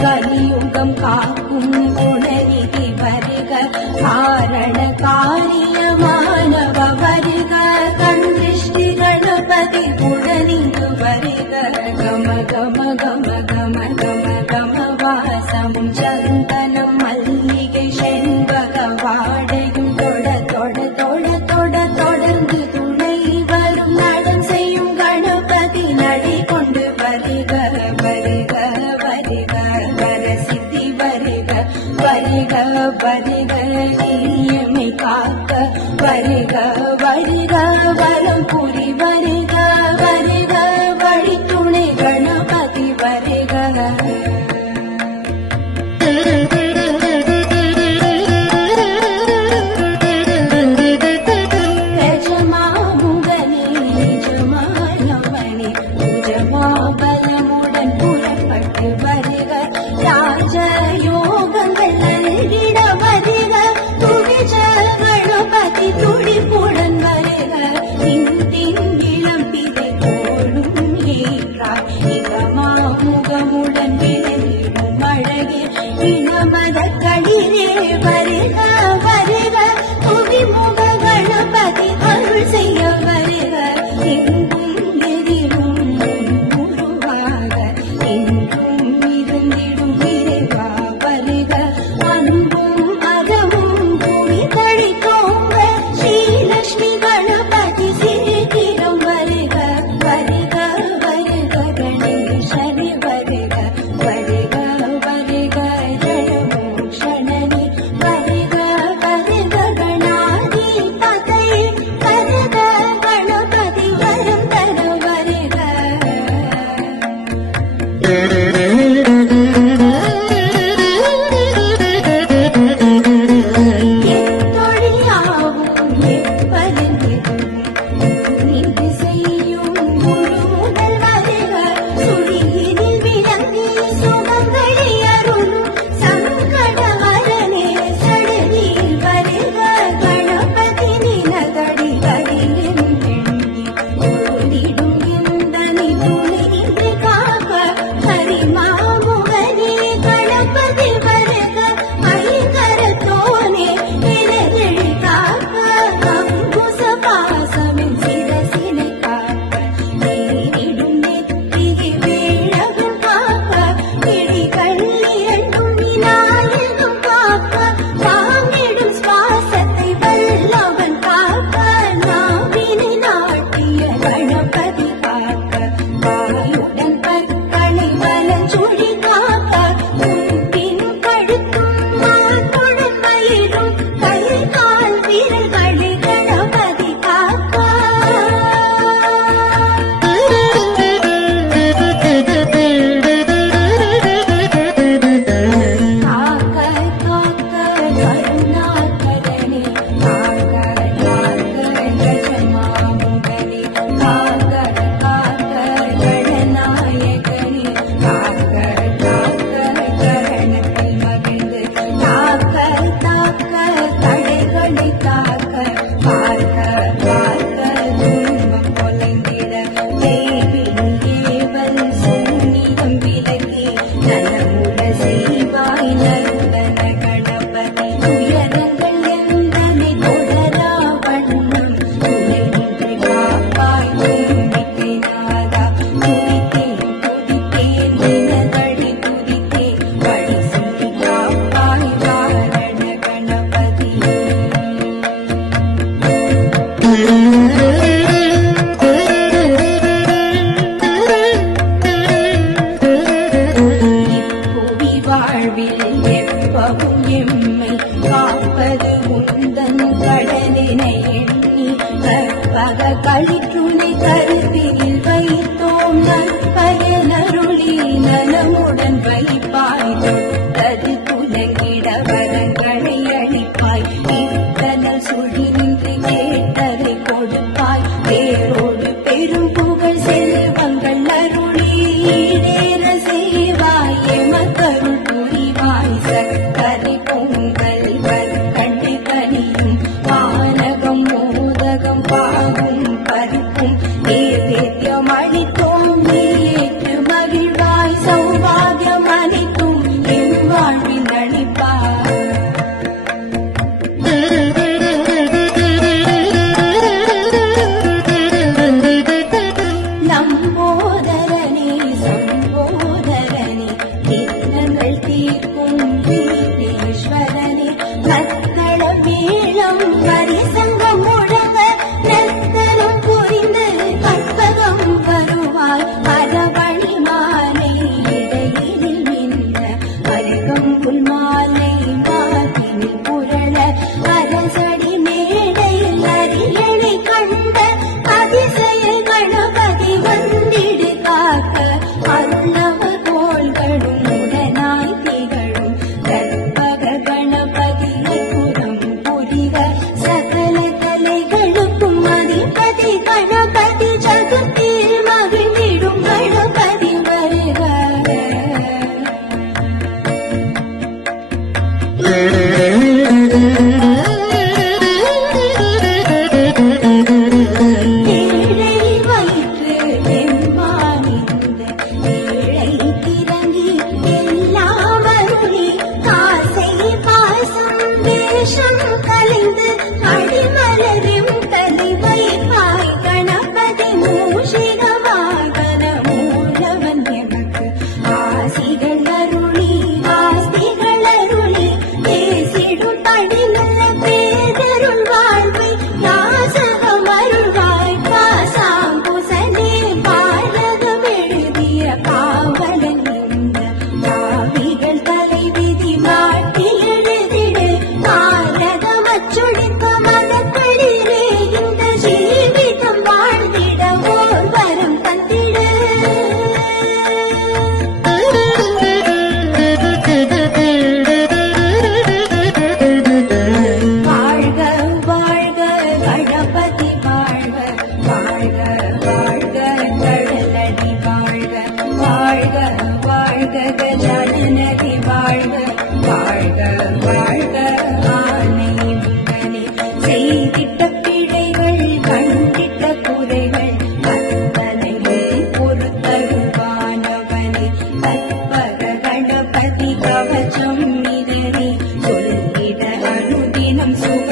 கலியுகம் காக்கும் குணநிதி வருக, காரண காரியமானவ வருக, கண்திருஷ்டி கணபதி குணனிங்கு வருக, கம கம கம கம கம கம வாசம் சந்தனம் மல்லிகை செண்பக வாடையும் தொட தொட தொட தொட தொடர்ந்து துணை வரும் நடம் செய்யும் கணபதி நடை கொண்டு வருக வருக வருக வரசித்தி வருக வருக வருக நீயமை காக்க வருக வருக வரம் புரி வருக வருக வழி துணை கணபதி வருக. பலமுடன் புறப்பட்டு வருக, ராஜயோகங்கள் நல்கிட வருக, துணிஜ கணபதி துடிப்புடன் வருக, தின் இளம் உந்தன் கடலினை எண்ணி கற்பக களிற்றுனை கருத்தில் வைத்தோம் நற்பயனருளி நலமுடன் வைப்பாய் தொட்டது துலங்கிட வரங்களை அளிப்பாய் இத்தனல் சுழி நின்று கேட்டதை கொடுப்பாய் பேரோடு பெரும் புகழ் செல்வங்கள் அருளி ஈடேற செய்வாய் எமக்கருள் புரிவாய் சக்கரை பொங்கல் கண்டு கனியும் பானகம் மோதகம் பாகும் பருப்பும் தேவேத்தியம் அளித்தோம் நீ ஏற்று மகிழ்வாய் சௌபாகியம் அளித்தும் என் வாழ்வில் அளிப்பாய் லம்போதரனே சம்போதரனே தின்னங்கள் தீர்க்கும் வீரேஸ்வரனே மத்தள மேளம் பரிசங்கம் முழங்க நர்த்தனம் புரிந்து கற்பகம் வருவாய் அரவணி மாலை இடையினில் மின்ன அருகம்புல் மாலை மார்பினில் புரள அரசடி மேடையில் அரியணை கண்ட அதிசய கணபதி வந்திடு காக்க அருளவ கோள்களும் உடனாய் திகழும் கற்பக கணபதி புறம் புரிக சகல கலைகளுக்கும் அதிபதி கணபதி ஜகத்தில் மகிழ்ந்திடும் கணபதி வருக ஏழை வயிற்று எம்மானிந்த ஏழை கிறங்கி எல்லாம் அருளி காசை பாசம் வேஷம் கலைந்து அடிமலரும் தலை வைப்பாய் கணபதி மூஷிக வாகன மூலவன் எமக்கு ஆசிகள் அருளி ஆஸ்திகள் அருளி பேசிடும் தடிநல்ல பேரருள் வாழ்வை யாசகம் அருள்வாய் பாசாங்குசனே பாலகம் எழுதிய காவலன் இந்த பாவிகள் தலைவிதி மாட்டி எழுதிடு பாரதம் அச்சொழித்த மதக்களிலே இந்த ஜீவிதம் வாழ்ந்திட ஓர் வரம் தந்திடு வாழ்க வாழ்க கணபதி வாழ்க வாழ்க வாழ்க கடலடி வாழ்க வாழ்க வாழ்க கஜானதி வாழ்க வாழ்க வாழ்க ஆனை முகனே செய்திட்ட பிழைகள் கண்டிட்ட குறைகள் அத்தனையில் பொறுத்தருவானவனே கற்பக கணபதி கவச்சம் இதனே சொல்லிட அனுதினம் சுக